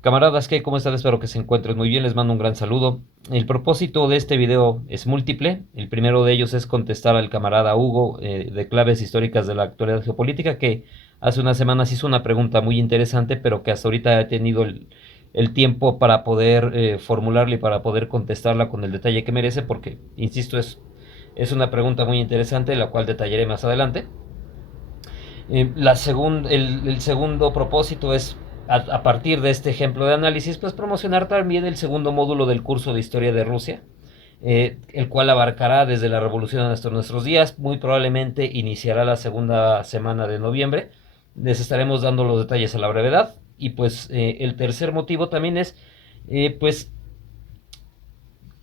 Camaradas, ¿qué? ¿Cómo están? Espero que se encuentren muy bien, les mando un gran saludo. El propósito de este video es múltiple. El primero de ellos es contestar al camarada Hugo de Claves Históricas de la Actualidad Geopolítica, que hace unas semanas hizo una pregunta muy interesante, pero que hasta ahorita he tenido el tiempo para poder formularla y para poder contestarla con el detalle que merece, porque, insisto, es una pregunta muy interesante, la cual detallaré más adelante. El segundo propósito es, a partir de este ejemplo de análisis, pues promocionar también el segundo módulo del curso de Historia de Rusia, el cual abarcará desde la revolución hasta nuestros días. Muy probablemente iniciará la segunda semana de noviembre. Les estaremos dando los detalles a la brevedad. Y pues el tercer motivo también es, pues,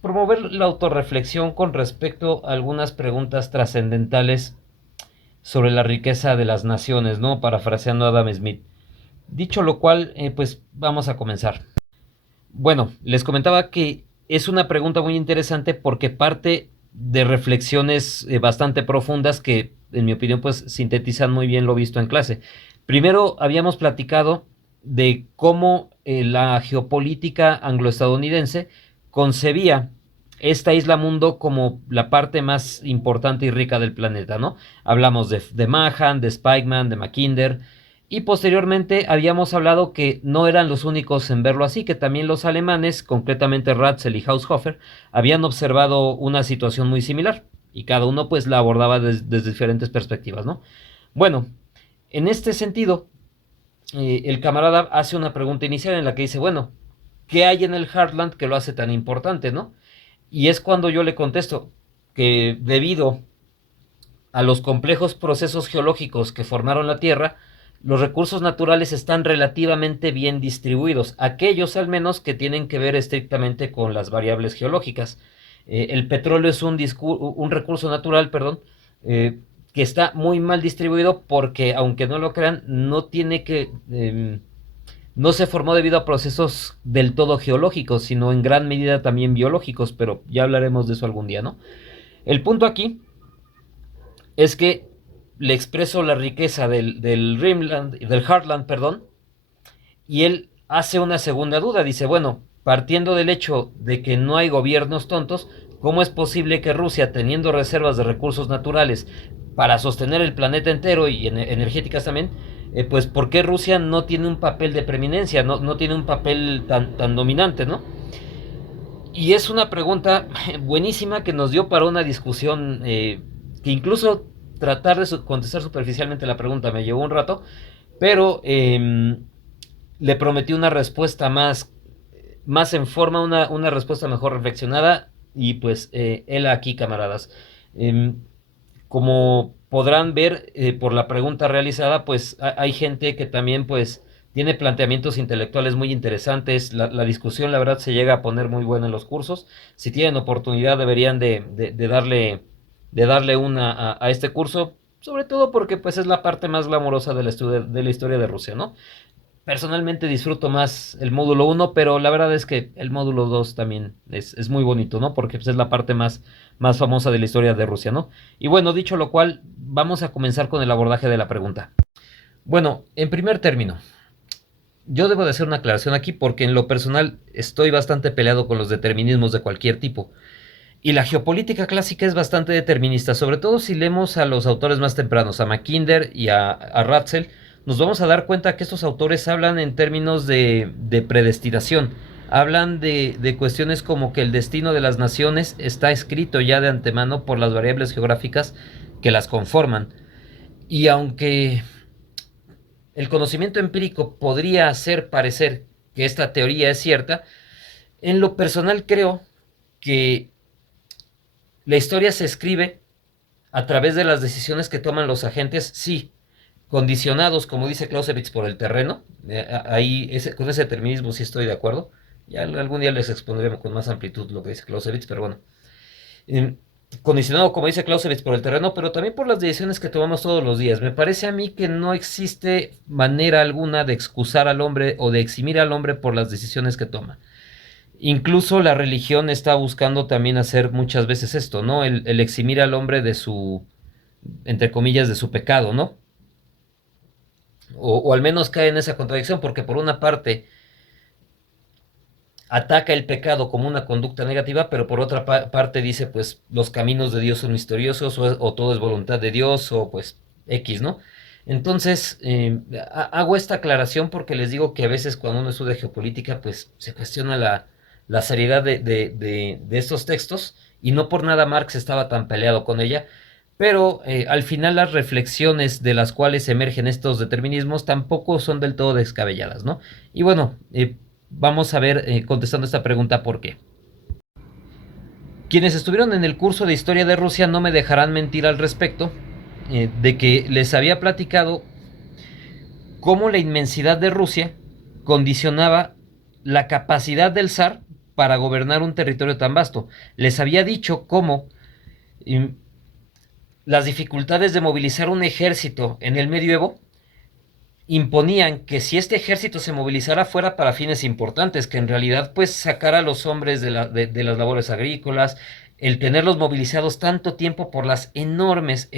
promover la autorreflexión con respecto a algunas preguntas trascendentales sobre la riqueza de las naciones, ¿no? Parafraseando a Adam Smith. Dicho lo cual, pues vamos a comenzar. Bueno, les comentaba que es una pregunta muy interesante porque parte de reflexiones bastante profundas que, en mi opinión, pues sintetizan muy bien lo visto en clase. Primero habíamos platicado de cómo la geopolítica angloestadounidense concebía esta isla mundo como la parte más importante y rica del planeta, ¿no? Hablamos de Mahan, de Spikeman, de Mackinder, y posteriormente habíamos hablado que no eran los únicos en verlo así, que también los alemanes, concretamente Ratzel y Haushofer, habían observado una situación muy similar, y cada uno pues la abordaba desde diferentes perspectivas, ¿no? Bueno, en este sentido, el camarada hace una pregunta inicial en la que dice, bueno, ¿qué hay en el Heartland que lo hace tan importante, no? Y es cuando yo le contesto que debido a los complejos procesos geológicos que formaron la Tierra, los recursos naturales están relativamente bien distribuidos, aquellos al menos que tienen que ver estrictamente con las variables geológicas. El petróleo es un recurso natural, perdón, que está muy mal distribuido porque, aunque no lo crean, no se formó debido a procesos del todo geológicos, sino en gran medida también biológicos, pero ya hablaremos de eso algún día, ¿no? El punto aquí es que le expreso la riqueza del Rimland, del Heartland, perdón, y él hace una segunda duda. Dice, bueno, partiendo del hecho de que no hay gobiernos tontos, ¿cómo es posible que Rusia, teniendo reservas de recursos naturales para sostener el planeta entero y energéticas también, pues ¿por qué Rusia no tiene un papel de preeminencia, no tiene un papel tan dominante, ¿no? Y es una pregunta buenísima que nos dio para una discusión que incluso tratar de contestar superficialmente la pregunta me llevó un rato, pero le prometí una respuesta más en forma, una respuesta mejor reflexionada y pues él aquí, camaradas. Eh, Como podrán ver por la pregunta realizada, pues hay gente que también pues tiene planteamientos intelectuales muy interesantes. La discusión, la verdad, se llega a poner muy buena en los cursos. Si tienen oportunidad, deberían de darle una a este curso, sobre todo porque pues es la parte más glamorosa de la historia de Rusia, ¿no? Personalmente disfruto más el módulo uno, pero la verdad es que el módulo 2 también es muy bonito, ¿no? Porque pues, es la parte más famosa de la historia de Rusia, ¿no? Y bueno, dicho lo cual, vamos a comenzar con el abordaje de la pregunta. Bueno, en primer término, yo debo de hacer una aclaración aquí porque en lo personal estoy bastante peleado con los determinismos de cualquier tipo. Y la geopolítica clásica es bastante determinista, sobre todo si leemos a los autores más tempranos, a Mackinder y a Ratzel, nos vamos a dar cuenta que estos autores hablan en términos de predestinación, hablan de cuestiones como que el destino de las naciones está escrito ya de antemano por las variables geográficas que las conforman. Y aunque el conocimiento empírico podría hacer parecer que esta teoría es cierta, en lo personal creo que la historia se escribe a través de las decisiones que toman los agentes, sí, condicionados, como dice Clausewitz, por el terreno. Ahí con ese determinismo sí estoy de acuerdo. Ya algún día les expondré con más amplitud lo que dice Clausewitz, pero bueno. Eh, Condicionado, como dice Clausewitz, por el terreno, pero también por las decisiones que tomamos todos los días. Me parece a mí que no existe manera alguna de excusar al hombre o de eximir al hombre por las decisiones que toma. Incluso la religión está buscando también hacer muchas veces esto, ¿no? El eximir al hombre de su, entre comillas, de su pecado, ¿no? O al menos cae en esa contradicción, porque por una parte ataca el pecado como una conducta negativa, pero por otra parte dice, pues los caminos de Dios son misteriosos, o todo es voluntad de Dios, o pues X, ¿no? Entonces, hago esta aclaración porque les digo que a veces cuando uno estudia geopolítica, pues se cuestiona la seriedad de estos textos, y no por nada Marx estaba tan peleado con ella, pero al final las reflexiones de las cuales emergen estos determinismos tampoco son del todo descabelladas, ¿no? Y bueno, vamos a ver, contestando esta pregunta, ¿por qué? Quienes estuvieron en el curso de historia de Rusia no me dejarán mentir al respecto, de que les había platicado cómo la inmensidad de Rusia condicionaba la capacidad del zar para gobernar un territorio tan vasto. Les había dicho cómo las dificultades de movilizar un ejército en el medioevo imponían que si este ejército se movilizara fuera para fines importantes, que en realidad pues sacara a los hombres de las labores agrícolas, el tenerlos movilizados tanto tiempo por las enormes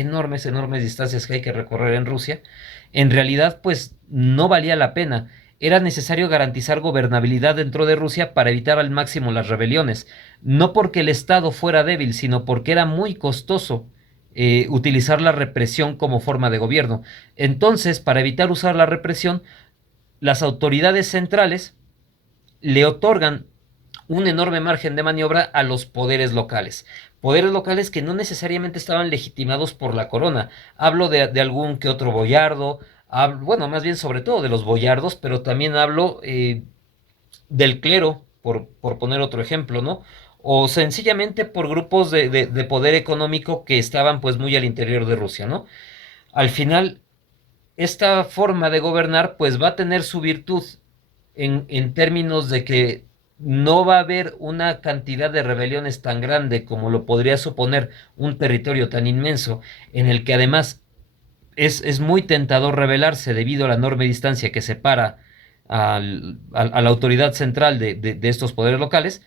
distancias que hay que recorrer en Rusia, en realidad pues no valía la pena. Era necesario garantizar gobernabilidad dentro de Rusia para evitar al máximo las rebeliones, no porque el Estado fuera débil, sino porque era muy costoso utilizar la represión como forma de gobierno. Entonces, para evitar usar la represión, las autoridades centrales le otorgan un enorme margen de maniobra a los poderes locales que no necesariamente estaban legitimados por la corona. Hablo de algún que otro boyardo, bueno, más bien sobre todo de los boyardos, pero también hablo del clero, por poner otro ejemplo, ¿no? O sencillamente por grupos de poder económico que estaban pues muy al interior de Rusia, ¿no? Al final, esta forma de gobernar pues va a tener su virtud en términos de que no va a haber una cantidad de rebeliones tan grande como lo podría suponer un territorio tan inmenso, en el que además es muy tentador rebelarse debido a la enorme distancia que separa a la autoridad central de estos poderes locales.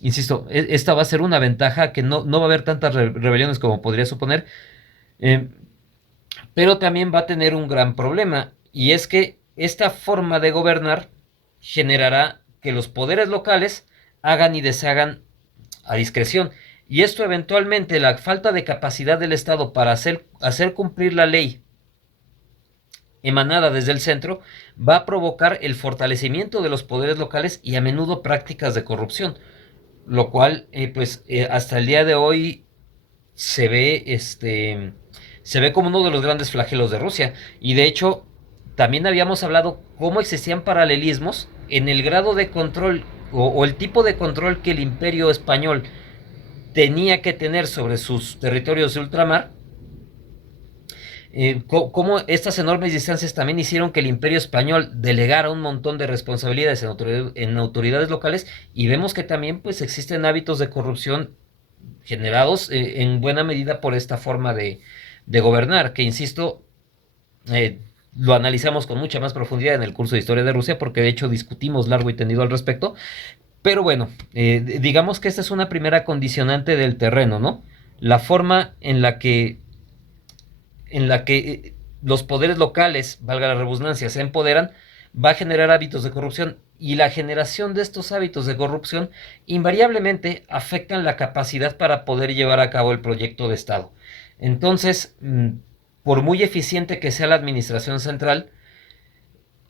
Insisto, esta va a ser una ventaja, que no va a haber tantas rebeliones como podría suponer, eh, pero también va a tener un gran problema, y es que esta forma de gobernar generará que los poderes locales hagan y deshagan a discreción. Y esto eventualmente, la falta de capacidad del Estado para hacer cumplir la ley emanada desde el centro, va a provocar el fortalecimiento de los poderes locales y a menudo prácticas de corrupción, lo cual hasta el día de hoy se ve, se ve como uno de los grandes flagelos de Rusia. Y de hecho, también habíamos hablado cómo existían paralelismos en el grado de control, o el tipo de control que el imperio español tenía que tener sobre sus territorios de ultramar, cómo estas enormes distancias también hicieron que el imperio español delegara un montón de responsabilidades en autoridades locales, y vemos que también pues existen hábitos de corrupción generados en buena medida por esta forma de gobernar, que insisto, eh, lo analizamos con mucha más profundidad en el curso de Historia de Rusia, porque de hecho discutimos largo y tendido al respecto. Pero bueno, digamos que esta es una primera condicionante del terreno, ¿no? La forma en la que los poderes locales, valga la redundancia, se empoderan, va a generar hábitos de corrupción, y la generación de estos hábitos de corrupción invariablemente afectan la capacidad para poder llevar a cabo el proyecto de Estado. Entonces, por muy eficiente que sea la administración central,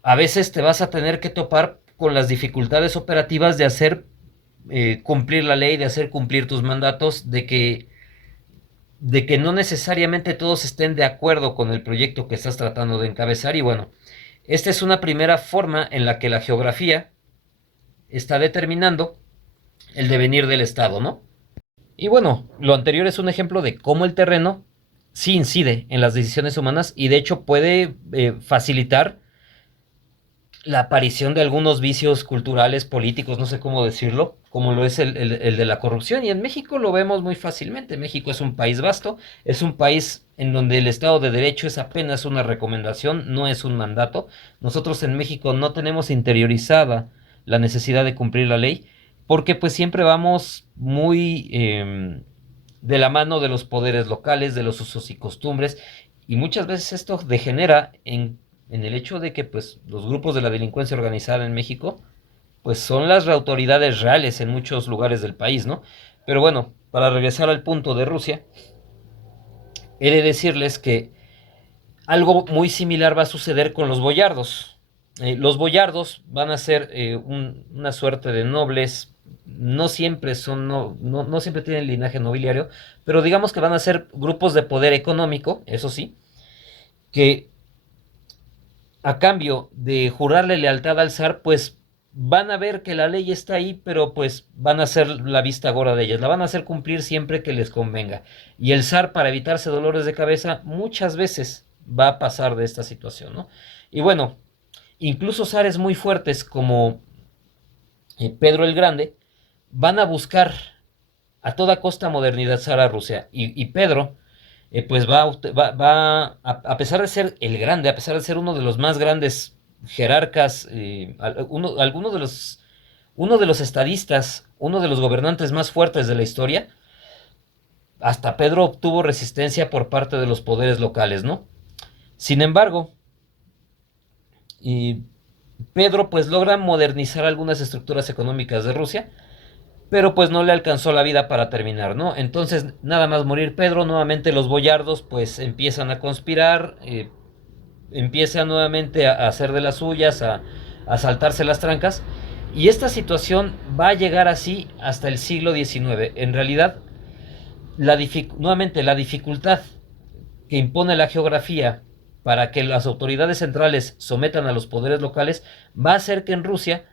a veces te vas a tener que topar con las dificultades operativas de hacer cumplir la ley, de hacer cumplir tus mandatos, de que no necesariamente todos estén de acuerdo con el proyecto que estás tratando de encabezar. Y bueno, esta es una primera forma en la que la geografía está determinando el devenir del Estado, ¿no? Y bueno, lo anterior es un ejemplo de cómo el terreno sí incide en las decisiones humanas, y de hecho puede facilitar la aparición de algunos vicios culturales, políticos, no sé cómo decirlo, como lo es el de la corrupción. Y en México lo vemos muy fácilmente. México es un país vasto, es un país en donde el Estado de Derecho es apenas una recomendación, no es un mandato. Nosotros en México no tenemos interiorizada la necesidad de cumplir la ley, porque pues siempre vamos muy de la mano de los poderes locales, de los usos y costumbres, y muchas veces esto degenera en el hecho de que pues los grupos de la delincuencia organizada en México pues son las autoridades reales en muchos lugares del país, ¿no? Pero bueno, para regresar al punto de Rusia, he de decirles que algo muy similar va a suceder con los boyardos. Los boyardos van a ser una suerte de nobles, no siempre son, no siempre tienen linaje nobiliario, pero digamos que van a ser grupos de poder económico, eso sí, que a cambio de jurarle lealtad al zar, pues van a ver que la ley está ahí, pero pues van a hacer la vista gorda de ellas, la van a hacer cumplir siempre que les convenga. Y el zar, para evitarse dolores de cabeza, muchas veces va a pasar de esta situación, ¿no? Y bueno, incluso zares muy fuertes como Pedro el Grande van a buscar a toda costa modernizar a Rusia. Y Pedro, pues a pesar de ser el grande, a pesar de ser uno de los más grandes jerarcas, uno de los estadistas, uno de los gobernantes más fuertes de la historia, hasta Pedro obtuvo resistencia por parte de los poderes locales, ¿no? Sin embargo, y Pedro pues logra modernizar algunas estructuras económicas de Rusia, pero pues no le alcanzó la vida para terminar, ¿no? Entonces, nada más morir Pedro, nuevamente los boyardos pues empiezan a conspirar, empiezan nuevamente a hacer de las suyas, a saltarse las trancas, y esta situación va a llegar así hasta el siglo XIX. En realidad, nuevamente la dificultad que impone la geografía para que las autoridades centrales sometan a los poderes locales va a hacer que en Rusia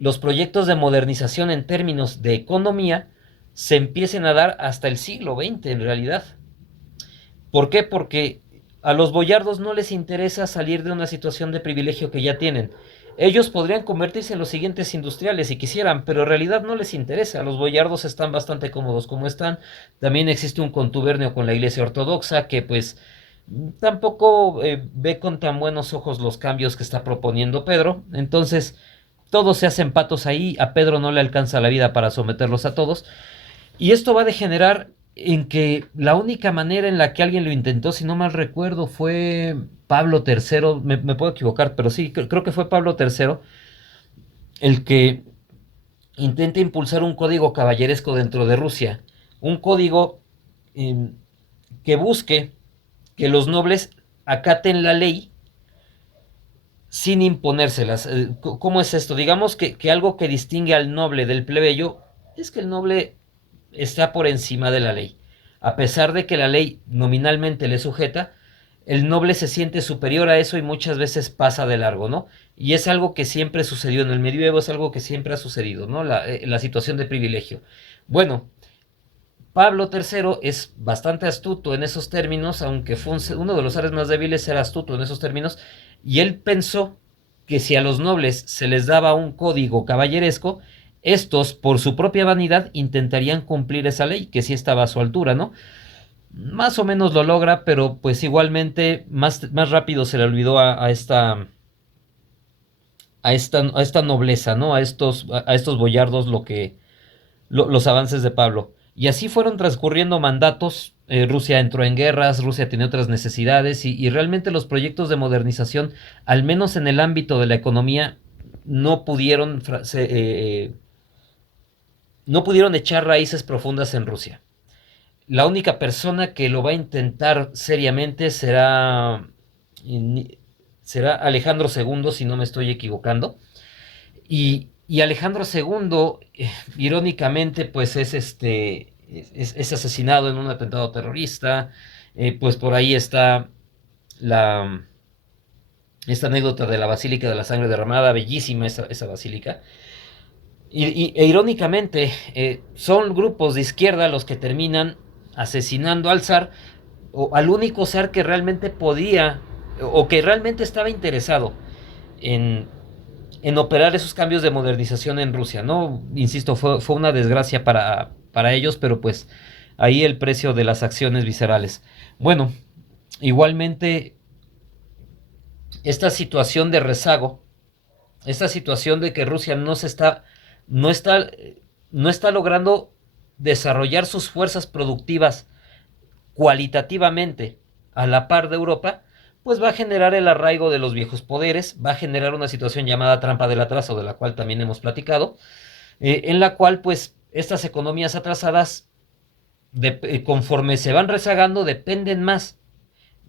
los proyectos de modernización en términos de economía se empiecen a dar hasta el siglo XX en realidad. ¿Por qué? Porque a los boyardos no les interesa salir de una situación de privilegio que ya tienen. Ellos podrían convertirse en los siguientes industriales si quisieran, pero en realidad no les interesa. Los boyardos están bastante cómodos como están. También existe un contubernio con la Iglesia Ortodoxa que pues tampoco ve con tan buenos ojos los cambios que está proponiendo Pedro. Entonces todos se hacen patos ahí. A Pedro no le alcanza la vida para someterlos a todos. Y esto va a degenerar en que la única manera en la que alguien lo intentó, si no mal recuerdo, fue Pablo III, me puedo equivocar, pero sí, creo que fue Pablo III, el que intenta impulsar un código caballeresco dentro de Rusia, un código que busque que los nobles acaten la ley sin imponérselas. ¿Cómo es esto? Digamos que algo que distingue al noble del plebeyo es que el noble está por encima de la ley. A pesar de que la ley nominalmente le sujeta, el noble se siente superior a eso y muchas veces pasa de largo, ¿no? Y es algo que siempre sucedió en el medievo, es algo que siempre ha sucedido, ¿no? La situación de privilegio. Bueno, Pablo III es bastante astuto en esos términos, aunque fue uno de los zares más débiles, era astuto en esos términos, y él pensó que si a los nobles se les daba un código caballeresco, estos, por su propia vanidad, intentarían cumplir esa ley, que sí estaba a su altura, ¿no? Más o menos lo logra, pero pues igualmente más rápido se le olvidó a esta nobleza, ¿no? A estos boyardos los avances de Pablo. Y así fueron transcurriendo mandatos. Rusia entró en guerras, Rusia tenía otras necesidades y realmente los proyectos de modernización, al menos en el ámbito de la economía, no pudieron no pudieron echar raíces profundas en Rusia. La única persona que lo va a intentar seriamente será Alejandro II, si no me estoy equivocando. Y Alejandro II, irónicamente, pues es asesinado en un atentado terrorista. Pues por ahí está esta anécdota de la Basílica de la Sangre Derramada, bellísima esa basílica. Irónicamente, son grupos de izquierda los que terminan asesinando al zar, o al único zar que realmente podía, o que realmente estaba interesado en, operar esos cambios de modernización en Rusia, ¿no? Insisto, fue una desgracia para ellos, pero pues ahí el precio de las acciones viscerales. Bueno, igualmente, esta situación de rezago, esta situación de que Rusia no está, no está logrando desarrollar sus fuerzas productivas cualitativamente a la par de Europa, pues va a generar el arraigo de los viejos poderes, va a generar una situación llamada trampa del atraso, de la cual también hemos platicado, en la cual pues estas economías atrasadas, conforme se van rezagando, dependen más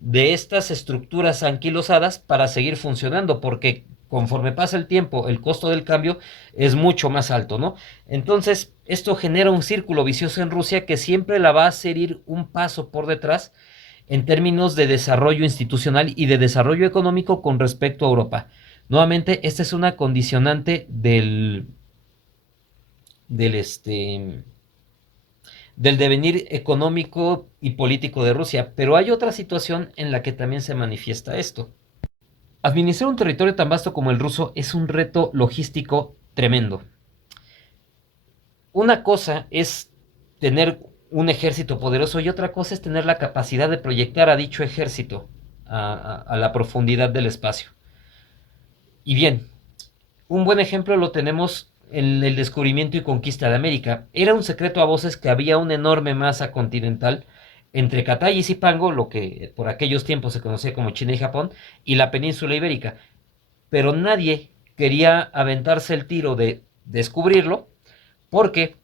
de estas estructuras anquilosadas para seguir funcionando, porque conforme pasa el tiempo, el costo del cambio es mucho más alto, ¿no? Entonces, esto genera un círculo vicioso en Rusia que siempre la va a hacer ir un paso por detrás en términos de desarrollo institucional y de desarrollo económico con respecto a Europa. Nuevamente, esta es una condicionante del, este, del devenir económico y político de Rusia, pero hay otra situación en la que también se manifiesta esto. Administrar un territorio tan vasto como el ruso es un reto logístico tremendo. Una cosa es tener un ejército poderoso y otra cosa es tener la capacidad de proyectar a dicho ejército a la profundidad del espacio. Y bien, un buen ejemplo lo tenemos en el descubrimiento y conquista de América. Era un secreto a voces que había una enorme masa continental entre Catay y Zipango, lo que por aquellos tiempos se conocía como China y Japón, y la península ibérica. Pero nadie quería aventarse el tiro de descubrirlo, porque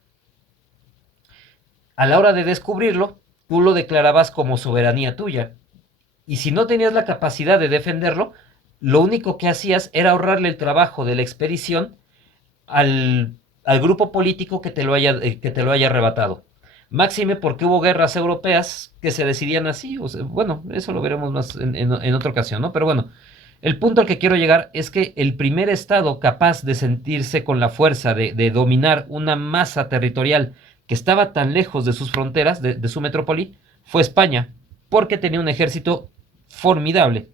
a la hora de descubrirlo, tú lo declarabas como soberanía tuya. Y si no tenías la capacidad de defenderlo, lo único que hacías era ahorrarle el trabajo de la expedición al grupo político que te lo haya arrebatado. Máxime porque hubo guerras europeas que se decidían así. O sea, bueno, eso lo veremos más en otra ocasión, ¿no? Pero bueno, el punto al que quiero llegar es que el primer estado capaz de sentirse con la fuerza de dominar una masa territorial que estaba tan lejos de sus fronteras, de su metrópoli, fue España, porque tenía un ejército formidable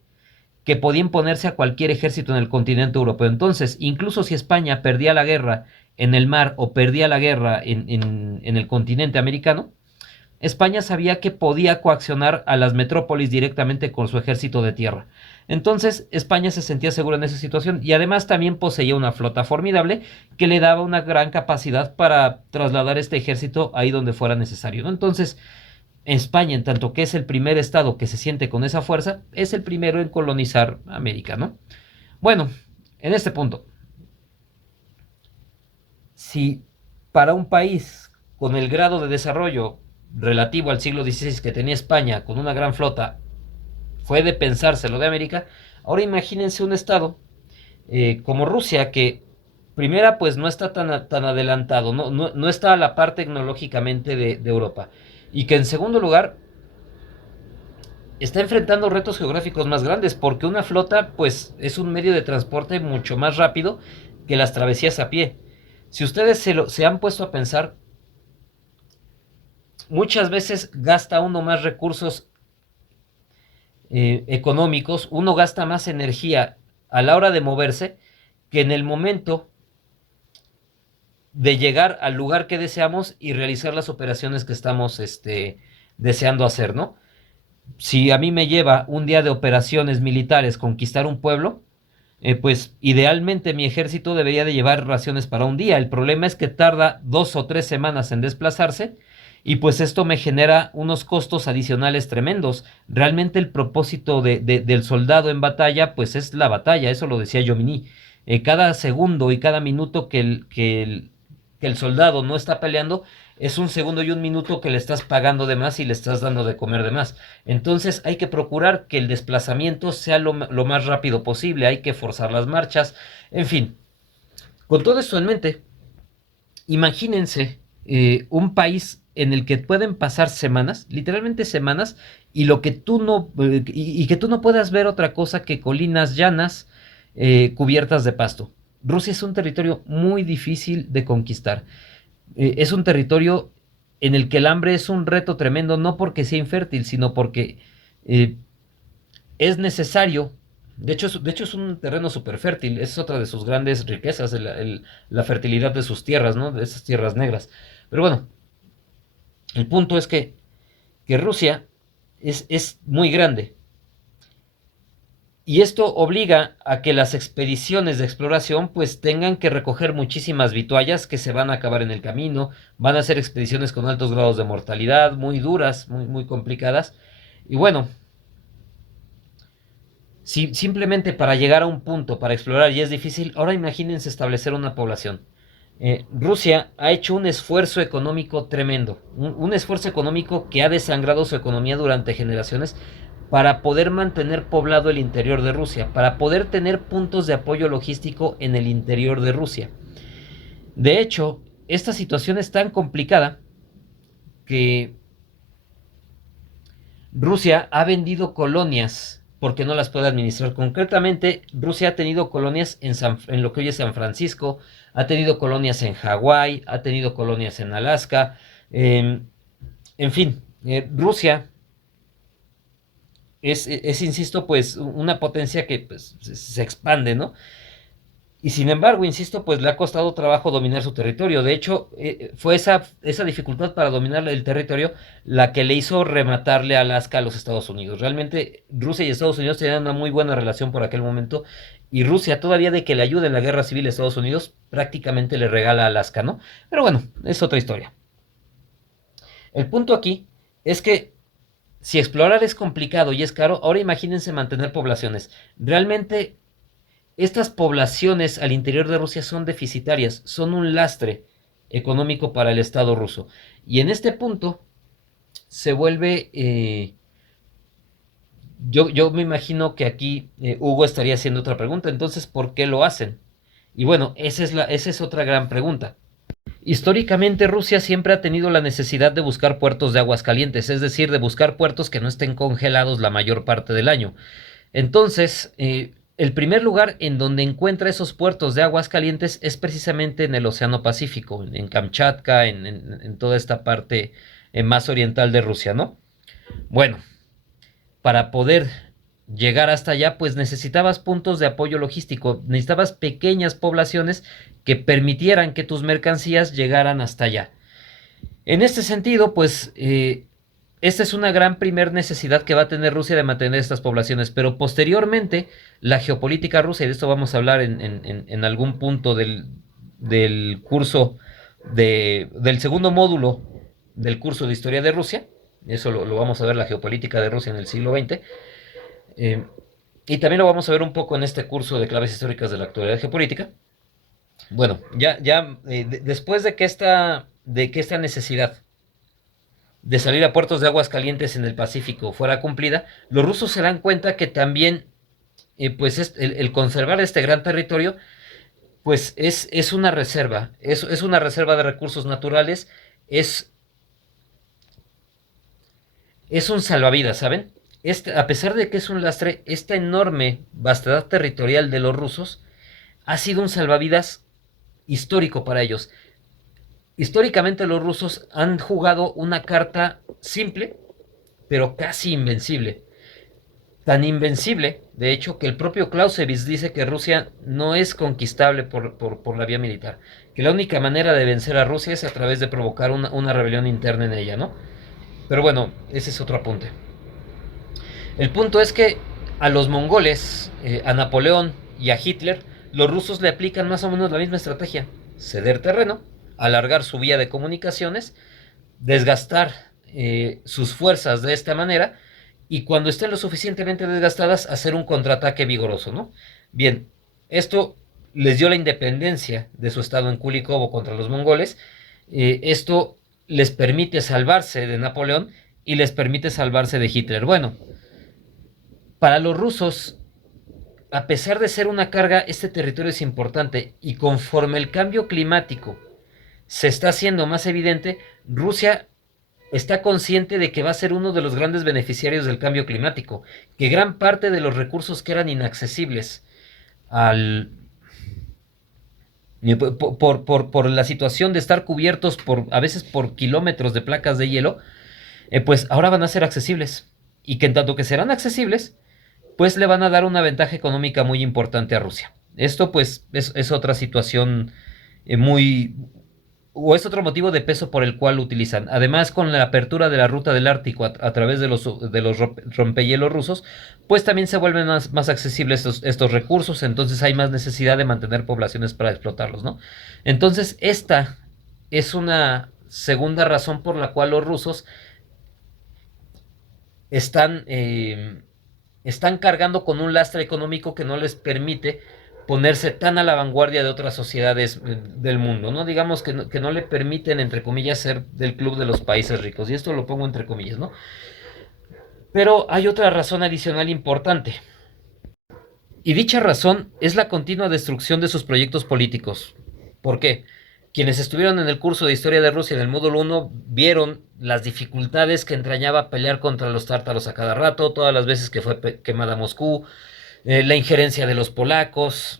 que podía imponerse a cualquier ejército en el continente europeo. Entonces, incluso si España perdía la guerra en el mar o perdía la guerra en el continente americano, España sabía que podía coaccionar a las metrópolis directamente con su ejército de tierra. Entonces, España se sentía segura en esa situación y además también poseía una flota formidable que le daba una gran capacidad para trasladar este ejército ahí donde fuera necesario, ¿no? Entonces, España, en tanto que es el primer estado que se siente con esa fuerza, es el primero en colonizar América, ¿no? Bueno, en este punto, si para un país con el grado de desarrollo relativo al siglo XVI que tenía España, con una gran flota, fue de pensarse lo de América, ahora imagínense un estado como Rusia, que primera pues no está tan adelantado, no está a la par tecnológicamente de Europa, y que en segundo lugar está enfrentando retos geográficos más grandes, porque una flota pues es un medio de transporte mucho más rápido que las travesías a pie. Si ustedes se han puesto a pensar, muchas veces gasta uno más recursos económicos, uno gasta más energía a la hora de moverse que en el momento de llegar al lugar que deseamos y realizar las operaciones que estamos deseando hacer, ¿no? Si a mí me lleva un día de operaciones militares conquistar un pueblo, pues idealmente mi ejército debería de llevar raciones para un día. El problema es que tarda 2 o 3 semanas en desplazarse y pues esto me genera unos costos adicionales tremendos. Realmente el propósito del soldado en batalla pues es la batalla, eso lo decía Jomini. Cada segundo y cada minuto que el soldado no está peleando es un segundo y un minuto que le estás pagando de más y le estás dando de comer de más. Entonces hay que procurar que el desplazamiento sea lo más rápido posible, hay que forzar las marchas, en fin. Con todo esto en mente, imagínense un país en el que pueden pasar semanas, literalmente semanas, y lo que tú no y que tú no puedas ver otra cosa que colinas llanas cubiertas de pasto. Rusia es un territorio muy difícil de conquistar. Es un territorio en el que el hambre es un reto tremendo, no porque sea infértil, sino porque eh, es necesario. De hecho, es un terreno súper fértil, es otra de sus grandes riquezas, la fertilidad de sus tierras, ¿no? De esas tierras negras. Pero bueno, el punto es que Rusia es muy grande. Y esto obliga a que las expediciones de exploración pues tengan que recoger muchísimas vituallas que se van a acabar en el camino, van a ser expediciones con altos grados de mortalidad, muy duras, muy complicadas. Y bueno, Si simplemente para llegar a un punto, para explorar ya es difícil, ahora imagínense establecer una población. Rusia ha hecho un esfuerzo económico tremendo, un esfuerzo económico que ha desangrado su economía durante generaciones para poder mantener poblado el interior de Rusia, para poder tener puntos de apoyo logístico en el interior de Rusia. De hecho, esta situación es tan complicada que Rusia ha vendido colonias porque no las puede administrar. Concretamente, Rusia ha tenido colonias en lo que hoy es San Francisco, ha tenido colonias en Hawái, ha tenido colonias en Alaska, en fin, Rusia insisto, pues una potencia que pues, se expande, ¿no? Y sin embargo, insisto, pues le ha costado trabajo dominar su territorio. De hecho, fue esa dificultad para dominar el territorio la que le hizo rematarle Alaska a los Estados Unidos. Realmente Rusia y Estados Unidos tenían una muy buena relación por aquel momento. Y Rusia, todavía de que le ayude en la guerra civil a Estados Unidos, prácticamente le regala Alaska, ¿no? Pero bueno, es otra historia. El punto aquí es que si explorar es complicado y es caro, ahora imagínense mantener poblaciones. Realmente estas poblaciones al interior de Rusia son deficitarias, son un lastre económico para el Estado ruso. Y en este punto se vuelve... yo me imagino que aquí Hugo estaría haciendo otra pregunta. Entonces, ¿por qué lo hacen? Y bueno, esa es otra gran pregunta. Históricamente Rusia siempre ha tenido la necesidad de buscar puertos de aguas calientes, es decir, de buscar puertos que no estén congelados la mayor parte del año. Entonces, el primer lugar en donde encuentra esos puertos de aguas calientes es precisamente en el Océano Pacífico, en Kamchatka, en toda esta parte más oriental de Rusia, ¿no? Bueno, para poder llegar hasta allá, pues necesitabas puntos de apoyo logístico, necesitabas pequeñas poblaciones que permitieran que tus mercancías llegaran hasta allá. En este sentido, pues esta es una gran primer necesidad que va a tener Rusia de mantener estas poblaciones, pero posteriormente la geopolítica rusa, y de esto vamos a hablar en algún punto del curso del segundo módulo del curso de historia de Rusia, eso lo vamos a ver, la geopolítica de Rusia en el siglo XX, eh, y también lo vamos a ver un poco en este curso de claves históricas de la actualidad geopolítica. Bueno, después de que esta necesidad de salir a puertos de aguas calientes en el Pacífico fuera cumplida, los rusos se dan cuenta que también pues el conservar este gran territorio pues es una reserva, es una reserva de recursos naturales, es, es un salvavidas, ¿saben? A pesar de que es un lastre, esta enorme vastedad territorial de los rusos ha sido un salvavidas histórico para ellos. Históricamente los rusos han jugado una carta simple, pero casi invencible. Tan invencible, de hecho, que el propio Clausewitz dice que Rusia no es conquistable por la vía militar, que la única manera de vencer a Rusia es a través de provocar una rebelión interna en ella, ¿no? Pero bueno, ese es otro apunte. El punto es que a los mongoles, a Napoleón y a Hitler, los rusos le aplican más o menos la misma estrategia: ceder terreno, alargar su vía de comunicaciones, desgastar sus fuerzas de esta manera, y cuando estén lo suficientemente desgastadas, hacer un contraataque vigoroso, ¿no? Bien, esto les dio la independencia de su estado en Kulikovo contra los mongoles. Esto les permite salvarse de Napoleón y les permite salvarse de Hitler. Bueno, para los rusos, a pesar de ser una carga, este territorio es importante, y conforme el cambio climático se está haciendo más evidente, Rusia está consciente de que va a ser uno de los grandes beneficiarios del cambio climático, que gran parte de los recursos que eran inaccesibles al, por la situación de estar cubiertos a veces por kilómetros de placas de hielo, pues ahora van a ser accesibles. Y que en tanto que serán accesibles, pues le van a dar una ventaja económica muy importante a Rusia. Esto pues es otra situación muy, o es otro motivo de peso por el cual lo utilizan. Además, con la apertura de la ruta del Ártico a través de los rompehielos rusos, pues también se vuelven más accesibles estos recursos, entonces hay más necesidad de mantener poblaciones para explotarlos, ¿no? Entonces, esta es una segunda razón por la cual los rusos están están cargando con un lastre económico que no les permite ponerse tan a la vanguardia de otras sociedades del mundo, ¿no? Digamos que no le permiten, entre comillas, ser del club de los países ricos, y esto lo pongo entre comillas, ¿no? Pero hay otra razón adicional importante, y dicha razón es la continua destrucción de sus proyectos políticos. ¿Por qué? Quienes estuvieron en el curso de Historia de Rusia en el módulo 1 vieron las dificultades que entrañaba pelear contra los tártaros a cada rato, todas las veces que fue quemada Moscú, la injerencia de los polacos,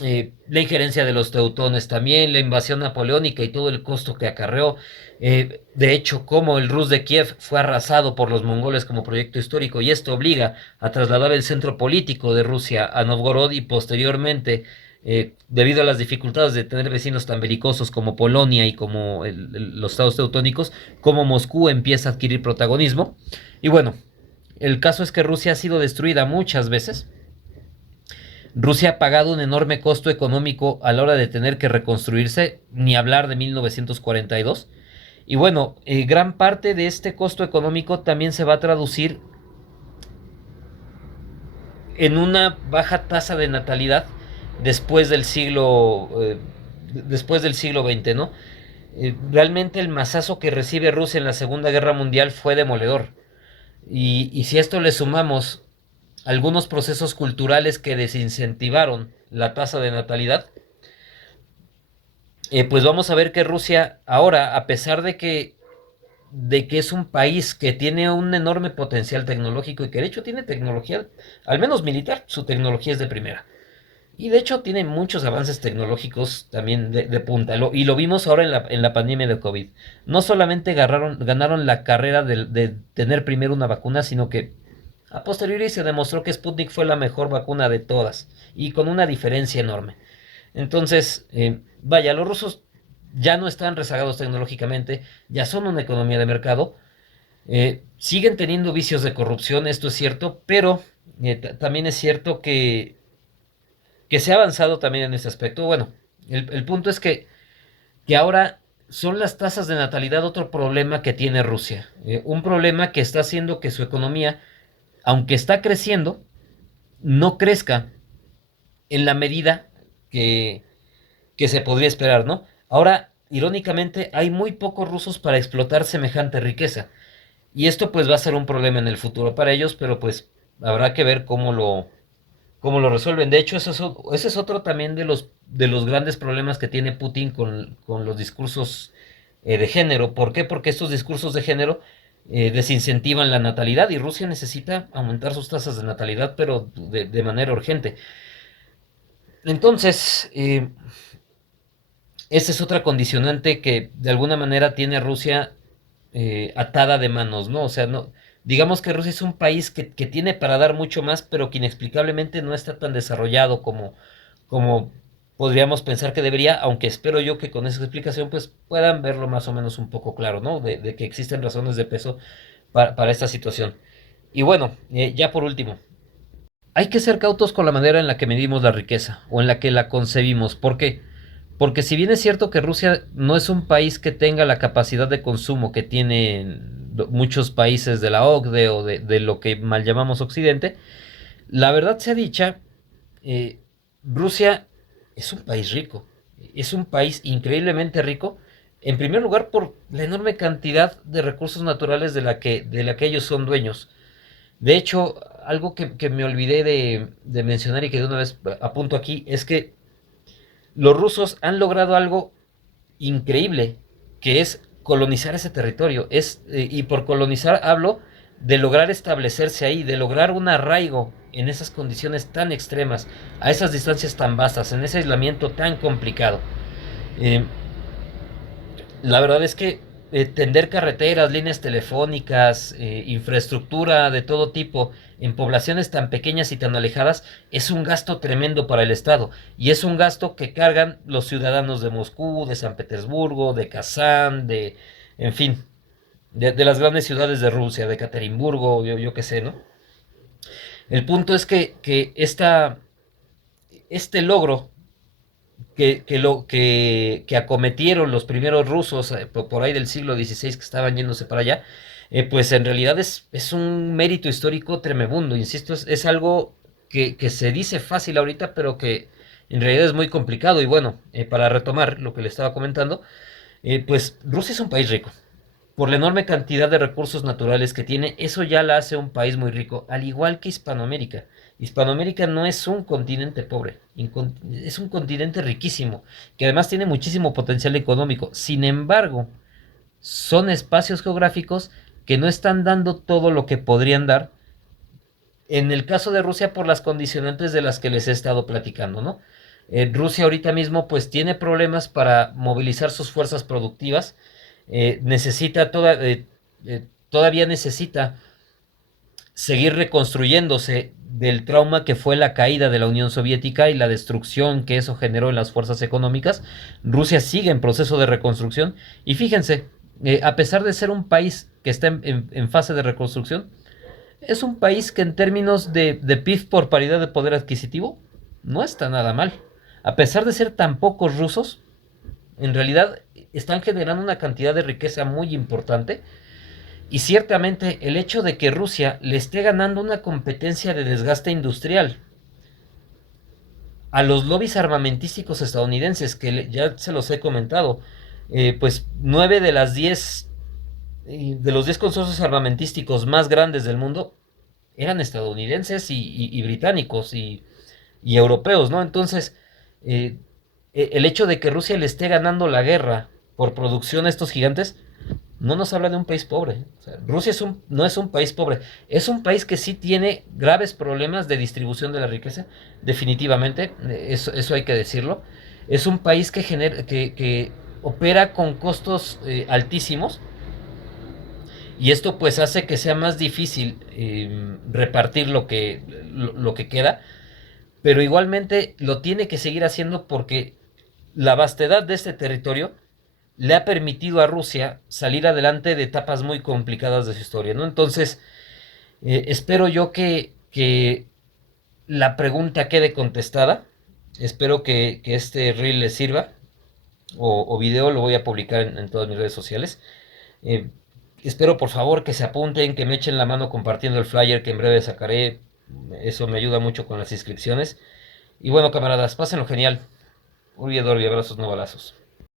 la injerencia de los teutones también, la invasión napoleónica y todo el costo que acarreó. De hecho, como el Rus de Kiev fue arrasado por los mongoles como proyecto histórico, y esto obliga a trasladar el centro político de Rusia a Novgorod, y posteriormente, debido a las dificultades de tener vecinos tan belicosos como Polonia y como los estados teutónicos, como Moscú empieza a adquirir protagonismo. Y bueno, el caso es que Rusia ha sido destruida muchas veces. Rusia ha pagado un enorme costo económico a la hora de tener que reconstruirse, ni hablar de 1942. Y bueno, gran parte de este costo económico también se va a traducir en una baja tasa de natalidad después del siglo XX, ¿no? Realmente el mazazo que recibe Rusia en la Segunda Guerra Mundial fue demoledor. Y si a esto le sumamos algunos procesos culturales que desincentivaron la tasa de natalidad, pues vamos a ver que Rusia ahora, a pesar de que es un país que tiene un enorme potencial tecnológico y que de hecho tiene tecnología, al menos militar, su tecnología es de primera. Y de hecho tiene muchos avances tecnológicos también de punta. Y lo vimos ahora en la pandemia de COVID. No solamente ganaron la carrera de tener primero una vacuna, sino que a posteriori se demostró que Sputnik fue la mejor vacuna de todas. Y con una diferencia enorme. Entonces, vaya, los rusos ya no están rezagados tecnológicamente, ya son una economía de mercado, siguen teniendo vicios de corrupción, esto es cierto, pero también es cierto que se ha avanzado también en este aspecto. Bueno, el punto es que ahora son las tasas de natalidad otro problema que tiene Rusia, un problema que está haciendo que su economía, aunque está creciendo, no crezca en la medida que, que se podría esperar, ¿no? Ahora, irónicamente, hay muy pocos rusos para explotar semejante riqueza. Y esto pues va a ser un problema en el futuro para ellos, pero pues habrá que ver cómo lo resuelven. De hecho, ese es otro también de los grandes problemas que tiene Putin con los discursos de género. ¿Por qué? Porque estos discursos de género desincentivan la natalidad, y Rusia necesita aumentar sus tasas de natalidad, pero de manera urgente. Entonces, esa es otra condicionante que de alguna manera tiene a Rusia atada de manos, ¿no? O sea, no, digamos que Rusia es un país que tiene para dar mucho más, pero que inexplicablemente no está tan desarrollado como podríamos pensar que debería, aunque espero yo que con esa explicación pues puedan verlo más o menos un poco claro, ¿no? De que existen razones de peso para esta situación. Y bueno, ya por último, hay que ser cautos con la manera en la que medimos la riqueza o en la que la concebimos. ¿Por qué? Porque si bien es cierto que Rusia no es un país que tenga la capacidad de consumo que tienen muchos países de la OCDE o de lo que mal llamamos Occidente, la verdad sea dicha, eh, Rusia es un país rico, es un país increíblemente rico, en primer lugar por la enorme cantidad de recursos naturales de la que ellos son dueños. De hecho, algo que me olvidé de mencionar y que de una vez apunto aquí es que los rusos han logrado algo increíble, que es colonizar ese territorio. Y por colonizar hablo de lograr establecerse ahí, de lograr un arraigo en esas condiciones tan extremas, a esas distancias tan vastas, en ese aislamiento tan complicado. Eh, la verdad es que tender carreteras, líneas telefónicas, infraestructura de todo tipo en poblaciones tan pequeñas y tan alejadas es un gasto tremendo para el Estado, y es un gasto que cargan los ciudadanos de Moscú, de San Petersburgo, de Kazán, en fin, de las grandes ciudades de Rusia, de Ekaterimburgo, yo qué sé, ¿no? El punto es que este logro que acometieron los primeros rusos por ahí del siglo XVI que estaban yéndose para allá, Pues en realidad es un mérito histórico tremebundo, insisto, es algo que se dice fácil ahorita, pero que en realidad es muy complicado. Y bueno, para retomar lo que le estaba comentando, pues Rusia es un país rico. Por la enorme cantidad de recursos naturales que tiene, eso ya la hace un país muy rico, al igual que Hispanoamérica. Hispanoamérica no es un continente pobre, es un continente riquísimo, que además tiene muchísimo potencial económico. Sin embargo, son espacios geográficos que no están dando todo lo que podrían dar. En el caso de Rusia, por las condicionantes de las que les he estado platicando, ¿no? Rusia ahorita mismo pues tiene problemas para movilizar sus fuerzas productivas, todavía necesita seguir reconstruyéndose del trauma que fue la caída de la Unión Soviética y la destrucción que eso generó en las fuerzas económicas. Rusia sigue en proceso de reconstrucción y fíjense, a pesar de ser un país que está en fase de reconstrucción, es un país que en términos de PIB por paridad de poder adquisitivo no está nada mal. A pesar de ser tan pocos rusos, en realidad están generando una cantidad de riqueza muy importante. Y ciertamente el hecho de que Rusia le esté ganando una competencia de desgaste industrial a los lobbies armamentísticos estadounidenses, que ya se los he comentado, pues 9 de las 10 de los 10 consorcios armamentísticos más grandes del mundo eran estadounidenses y británicos y europeos, ¿no? Entonces, eh, el hecho de que Rusia le esté ganando la guerra por producción a estos gigantes no nos habla de un país pobre. O sea, Rusia no es un país pobre, es un país que sí tiene graves problemas de distribución de la riqueza, definitivamente, eso hay que decirlo. Es un país que opera con costos altísimos y esto pues hace que sea más difícil repartir lo que queda, pero igualmente lo tiene que seguir haciendo porque la vastedad de este territorio le ha permitido a Rusia salir adelante de etapas muy complicadas de su historia, ¿no? Entonces, espero yo que la pregunta quede contestada. Espero que este reel les sirva. O video lo voy a publicar en todas mis redes sociales. Eh, Espero por favor que se apunten, que me echen la mano compartiendo el flyer que en breve sacaré. Eso me ayuda mucho con las inscripciones. Y bueno, camaradas, pásenlo genial. Urbi y abrazos no balazos.